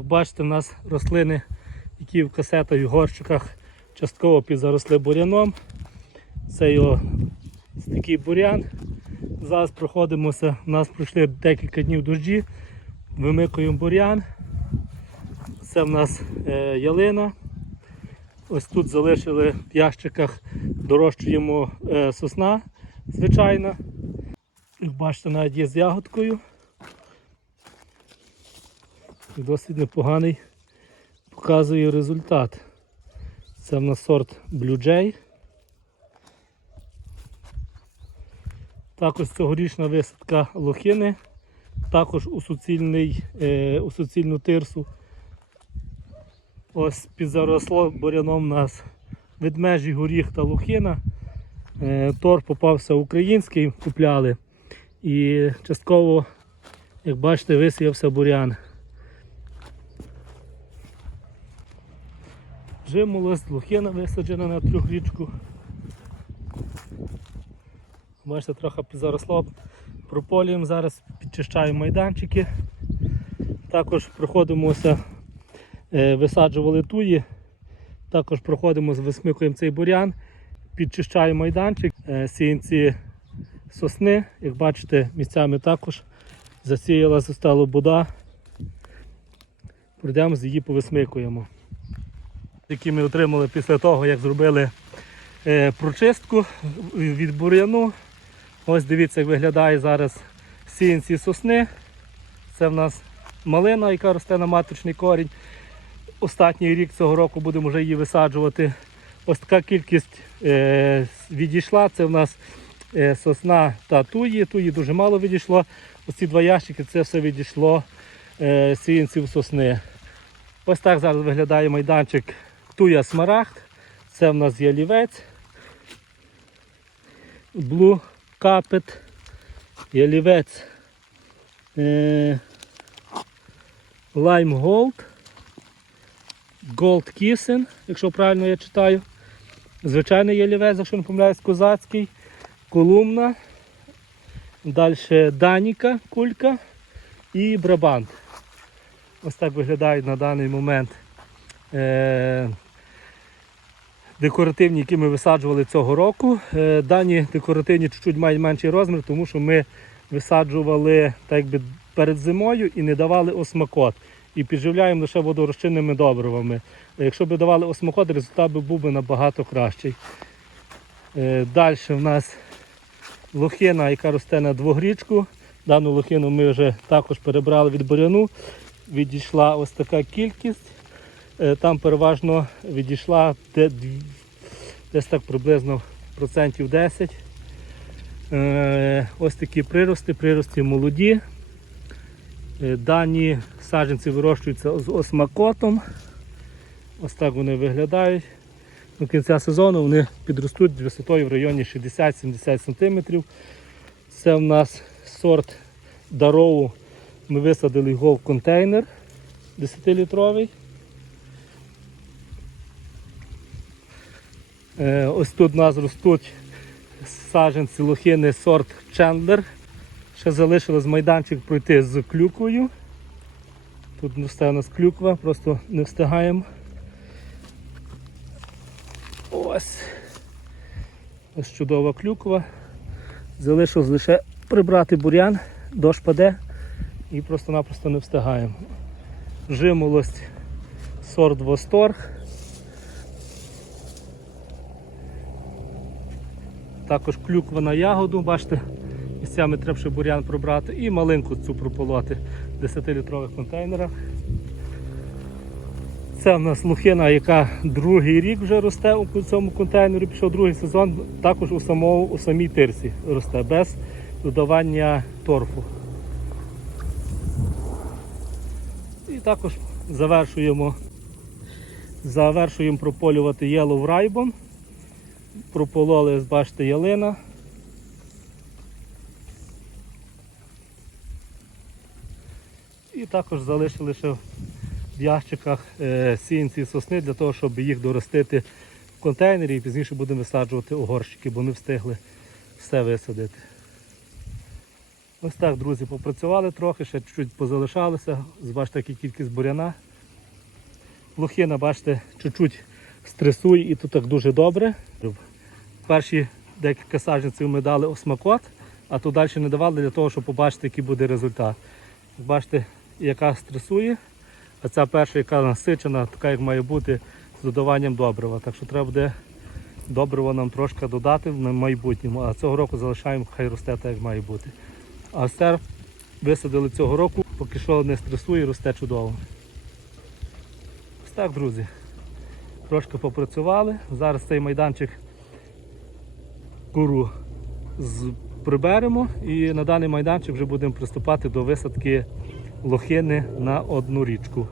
Як бачите, у нас рослини, які в касетах і горщиках частково підзаросли буряном. Це його такий бурян. Зараз проходимося, у нас пройшли декілька днів дощі, вимикуємо бурян. Це в нас е, ялина. Ось тут залишили в ящиках, дорощуємо е, сосна звичайна. Як бачите, навіть є з ягодкою. Досить непоганий показує результат. Це в нас сорт Blue Jay. Також цьогорічна висадка лохини, також у, суцільний, е, у суцільну тирсу. Ось підзаросло буряном нас ведмежий горіх та лохина. Е, Торф попався український, купляли. І частково, як бачите, висіявся бурян. Жимолость, лохина висаджена на трьохрічку. Бачите, трохи підзаросло. Прополюємо зараз, підчищаємо майданчики. Також проходимося, е, висаджували туї. Також проходимо, висмикуємо цей бурян, підчищаємо майданчик, е, сіянці сосни. Як бачите, місцями також засіяла, застала буда. Пройдемо, її повисмикуємо. Які ми отримали після того, як зробили е, прочистку від бур'яну. Ось дивіться, як виглядає зараз сіянці сосни. Це в нас малина, яка росте на маточний корінь. Останній рік цього року будемо вже її висаджувати. Ось така кількість е, відійшла. Це в нас е, сосна та туї. Туї дуже мало відійшло. Ось ці два ящики це все відійшло е, сіянців сосни. Ось так зараз виглядає майданчик туя смарагд. Це в нас є лівець. Blue Carpet, ялівець е, Lime Gold, Gold Kissing, якщо правильно я читаю. Звичайний ялівець, якщо не помиляюсь, козацький, колумна, далі Даніка, кулька і Брабант. Ось так виглядають на даний момент е, декоративні, які ми висаджували цього року. Е, Дані декоративні чуть-чуть мають менший розмір, тому що ми висаджували так якби перед зимою і не давали осмакот. І підживляємо лише водорозчинними добривами. Якщо б давали осмакот, результат би був би набагато кращий. Е, Далі в нас лохина, яка росте на двогрічку. Дану лохину ми вже також перебрали від буряну. Відійшла ось така кількість. Е, Там переважно відійшла десь так приблизно процентів 10. Е, Ось такі прирости, прирости молоді. Е, Дані саджанці вирощуються з осмакотом. Ось так вони виглядають. До кінця сезону вони підростуть висотою в районі 60-70 см. Це в нас сорт дарову. Ми висадили його в контейнер 10-літровий. Ось тут у нас ростуть саджанці лохини сорт Чендлер. Ще залишилось майданчик пройти з клюквою. Тут росте у нас клюква, просто не встигаємо. Ось. Ось чудова клюква. Залишилось лише прибрати бурян, дощ паде і просто-напросто не встигаємо. Жимолость сорт Восторг. Також клюква на ягоду, бачите, місцями треба ще бурян пробрати і малинку цю прополоти в 10-літрових контейнерах. Це в нас лухина, яка другий рік вже росте у цьому контейнері, пішов другий сезон, також у, самому, у самій тирсі росте, без додавання торфу. І також завершуємо, завершуємо прополювати Yellow Raibon. Пропололи, бачите, ялина. І також залишили ще в ящиках е, сіянці сосни для того, щоб їх доростити в контейнері і пізніше будемо висаджувати у горщики, бо не встигли все висадити. Ось так, друзі, попрацювали трохи, ще чуть-чуть позалишалося. Бачите, яка кількість буряна. Лохина, бачите, чуть-чуть стресує і тут так дуже добре. Перші декілька саджанців ми дали осмакот, а то далі не давали для того, щоб побачити, який буде результат. Бачите, яка стресує, а ця перша, яка насичена, така як має бути з додаванням добрива. Так що треба буде добрива нам трошки додати в майбутньому, а цього року залишаємо, хай росте так, як має бути. А стер висадили цього року, поки що не стресує, росте чудово. Ось так, друзі. Трошки попрацювали. Зараз цей майданчик куру приберемо і на даний майданчик вже будемо приступати до висадки лохини на одну річку.